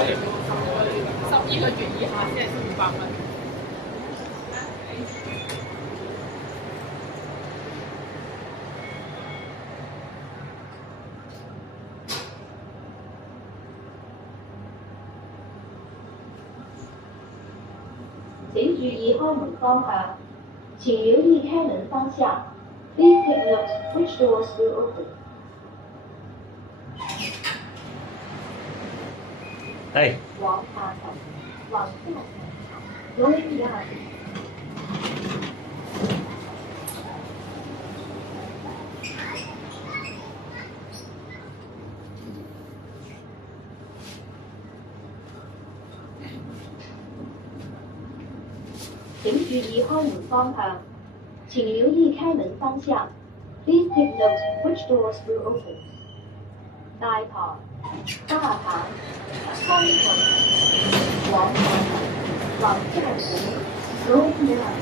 12個月以下先係1500蚊。請注意開門方向，請留意開門方向。Please take note which doors will open. 係。往下層，往下層，Going down。請注意開門方向，請留意開門方向。Please take note which doors will open. 大堂、大堂、開門、往下層、往下層，Going down。